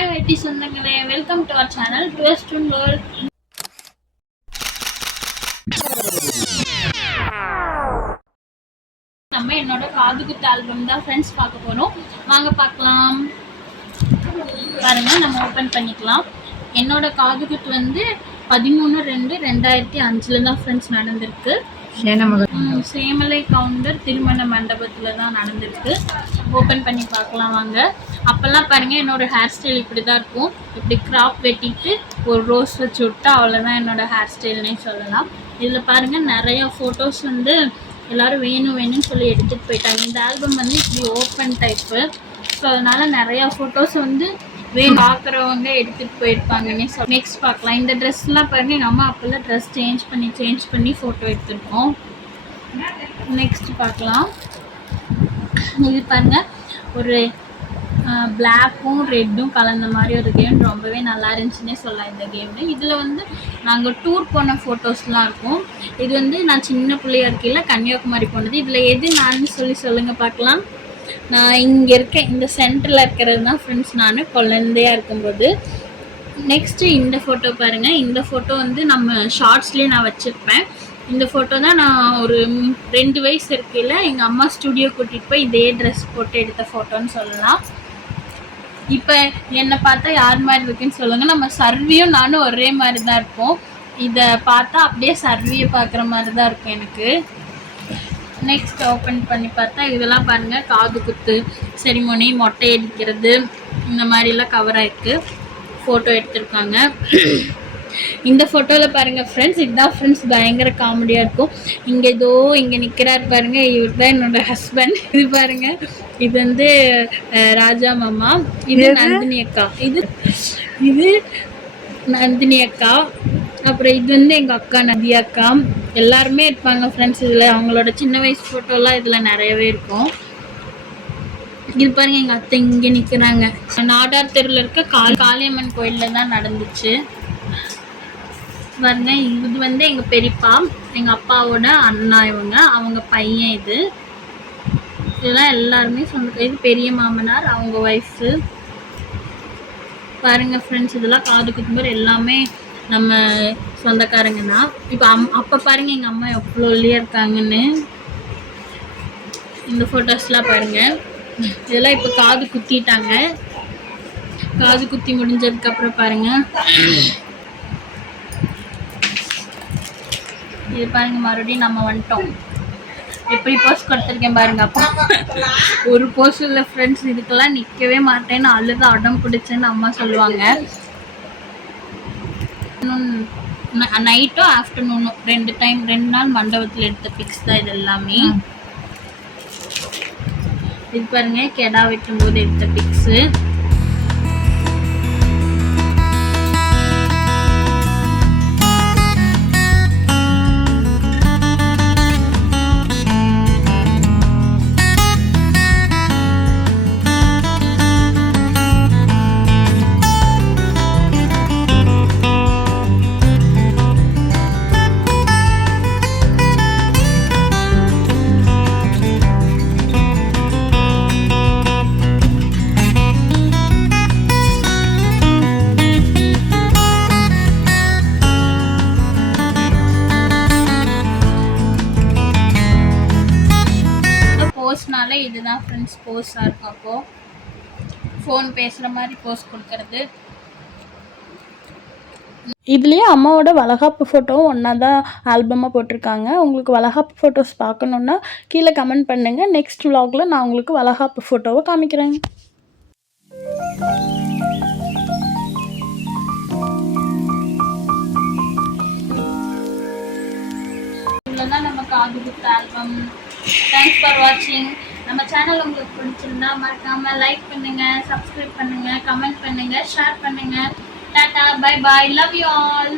Hi வைட்டி சொந்தங்களே, welcome to our channel twist in world. நம்ம என்னோட காதுகுத்து ஆல்பம் தான் ஃப்ரெண்ட்ஸ் பார்க்க போகிறோம். வாங்க பார்க்கலாம். பாருங்க, நம்ம ஓப்பன் பண்ணிக்கலாம். என்னோட காதுகுத்து வந்து 13/2/2005 தான் ஃப்ரெண்ட்ஸ் நடந்திருக்கு. சேமலை கவுண்டர் திருமண மண்டபத்தில் தான் நடந்திருக்கு. ஓப்பன் பண்ணி பார்க்கலாம் வாங்க. அப்போல்லாம் பாருங்கள், என்னோட ஹேர் ஸ்டைல் இப்படி தான் இருக்கும். இப்படி கிராப் வெட்டிட்டு ஒரு ரோஸ் வச்சு விட்டா அவ்வளோதான் என்னோட ஹேர் ஸ்டைல்னே சொல்லலாம். இதில் பாருங்கள், நிறையா ஃபோட்டோஸ் வந்து எல்லோரும் வேணும்னு சொல்லி எடுத்துகிட்டு போயிட்டாங்க. இந்த ஆல்பம் வந்து இப்படி ஓப்பன் டைப்பு. ஸோ அதனால் நிறையா ஃபோட்டோஸ் வந்து பார்க்குறவங்க எடுத்துகிட்டு போயிருப்பாங்கன்னே சொல்லி. நெக்ஸ்ட் பார்க்கலாம். இந்த ட்ரெஸ்லாம் பாருங்கள், எங்கள் அம்மா அப்போல்லாம் ட்ரெஸ் சேஞ்ச் பண்ணி ஃபோட்டோ எடுத்துருக்கோம். நெக்ஸ்ட் பார்க்கலாம். இது பாருங்கள், ஒரு பிளாக்கும் ரெட்டும் கலந்த மாதிரி ஒரு கேம். ரொம்பவே நல்லா இருந்துச்சுன்னே சொல்லலாம் இந்த கேமு. இதில் வந்து நாங்கள் டூர் போன ஃபோட்டோஸ்லாம் இருக்கும். இது வந்து நான் சின்ன பிள்ளையா இருக்கையில் கன்னியாகுமரி போனது. இதில் எது நான் சொல்லுங்கள் பார்க்கலாம். நான் இங்கே இருக்கேன், இந்த சென்டரில் இருக்கிறது தான் ஃப்ரெண்ட்ஸ் நான் குழந்தையாக இருக்கும்போது. நெக்ஸ்ட்டு இந்த ஃபோட்டோ பாருங்கள். இந்த ஃபோட்டோ வந்து நம்ம ஷார்ட்ஸ்லேயே நான் வச்சுருப்பேன். இந்த ஃபோட்டோ தான் நான் ஒரு 2 வயசு இருக்கையில் எங்கள் அம்மா ஸ்டுடியோ கூட்டிகிட்டு போய் இதே ட்ரெஸ் போட்டு எடுத்த ஃபோட்டோன்னு சொல்லலாம். இப்போ என்னை பார்த்தா யார் மாதிரி இருக்குன்னு சொல்லுங்கள். நம்ம சர்வியும் நானும் ஒரே மாதிரி தான் இருப்போம். இதை பார்த்தா அப்படியே சர்வியை பார்க்குற மாதிரி தான் இருக்கும் எனக்கு. நெக்ஸ்ட் ஓப்பன் பண்ணி பார்த்தா இதெல்லாம் பாருங்கள், காது குத்து செரிமோனி, மொட்டை அடிக்கிறது, இந்த மாதிரிலாம் கவர் ஆகிருக்கு. ஃபோட்டோ எடுத்திருக்காங்க. இந்த ஃபோட்டோவில் பாருங்கள் ஃப்ரெண்ட்ஸ், இதுதான் ஃப்ரெண்ட்ஸ் பயங்கர காமெடியாக இருக்கும். இங்கே நிற்கிறாரு பாருங்கள், இவர் தான் என்னோடய ஹஸ்பண்ட். இது பாருங்கள், இது வந்து ராஜா மாமா, இது நந்தினி அக்கா, இது நந்தினி அக்கா, அப்புறம் இது வந்து எங்கள் அக்கா நதியா அக்கா. எல்லாருமே இருப்பாங்க ஃப்ரெண்ட்ஸ் இதில். அவங்களோட சின்ன வயசு ஃபோட்டோலாம் இதில் நிறையவே இருக்கும். இது பாருங்கள், எங்கள் அத்தை இங்கே நிற்கிறாங்க. நாடார் தெருவில் இருக்க காளியம்மன் கோயிலில் தான் நடந்துச்சு பாருங்க. இது வந்து எங்கள் பெரியப்பா, எங்கள் அப்பாவோட அண்ணா, அவங்க பையன். இதெல்லாம் எல்லாருமே சொந்த. இது பெரிய மாமனார், அவங்க ஒய்ஃபு. பாருங்கள் ஃப்ரெண்ட்ஸ், இதெல்லாம் காது குத்தும்போது எல்லாமே நம்ம சொந்தக்காரங்க தான். இப்போ அப்போ பாருங்கள் எங்கள் அம்மா எவ்வளோ ஒல்லியாக இருக்காங்கன்னு. இந்த ஃபோட்டோஸ்லாம் பாருங்கள். இதெல்லாம் இப்போ காது குத்திட்டாங்க. காது குத்தி முடிஞ்சதுக்கப்புறம் பாருங்கள், இது பாருங்கள், மறுபடியும் நம்ம வந்துட்டோம். எப்படி போஸ் கொடுத்துருக்கேன் பாருங்க. அப்போ ஒரு போஸ் இல்லை ஃப்ரெண்ட்ஸ், இதுக்கெல்லாம் நிற்கவே மாட்டேன்னு அழுது அடம் பிடிச்சேன்னு அம்மா சொல்லுவாங்க. நைட்டும் ஆஃப்டர்நூனும் 2 நாள் மண்டபத்தில் எடுத்த பிக்ஸ் தான் இது எல்லாமே. இது பாருங்க, கெடா வைக்கும்போது எடுத்த பிக்ஸு. போஸ்னால இதுதான் ஃப்ரெண்ட்ஸ் போஸாக இருக்கும். அப்போது ஃபோன் பேசுகிற மாதிரி போஸ் கொடுக்கறது. இதுலேயே அம்மாவோட வளகாப்பு ஃபோட்டோவும் ஒன்றா தான் ஆல்பமாக போட்டிருக்காங்க. உங்களுக்கு வளகாப்பு ஃபோட்டோஸ் பார்க்கணுன்னா கீழே கமெண்ட் பண்ணுங்கள். நெக்ஸ்ட் vlogல நான் உங்களுக்கு வளகாப்பு ஃபோட்டோவை காமிக்கிறேன். இவ்வளோதான் நம்ம காது குத்து ஆல்பம். தேங்க்ஸ் ஃபார் வாட்சிங். நம்ம சேனல் உங்களுக்கு பிடிச்சிருந்தா மறக்காமல் லைக் பண்ணுங்கள், சப்ஸ்கிரைப் பண்ணுங்கள், கமெண்ட் பண்ணுங்கள், ஷேர் பண்ணுங்கள். Tata, bye bye, love you all.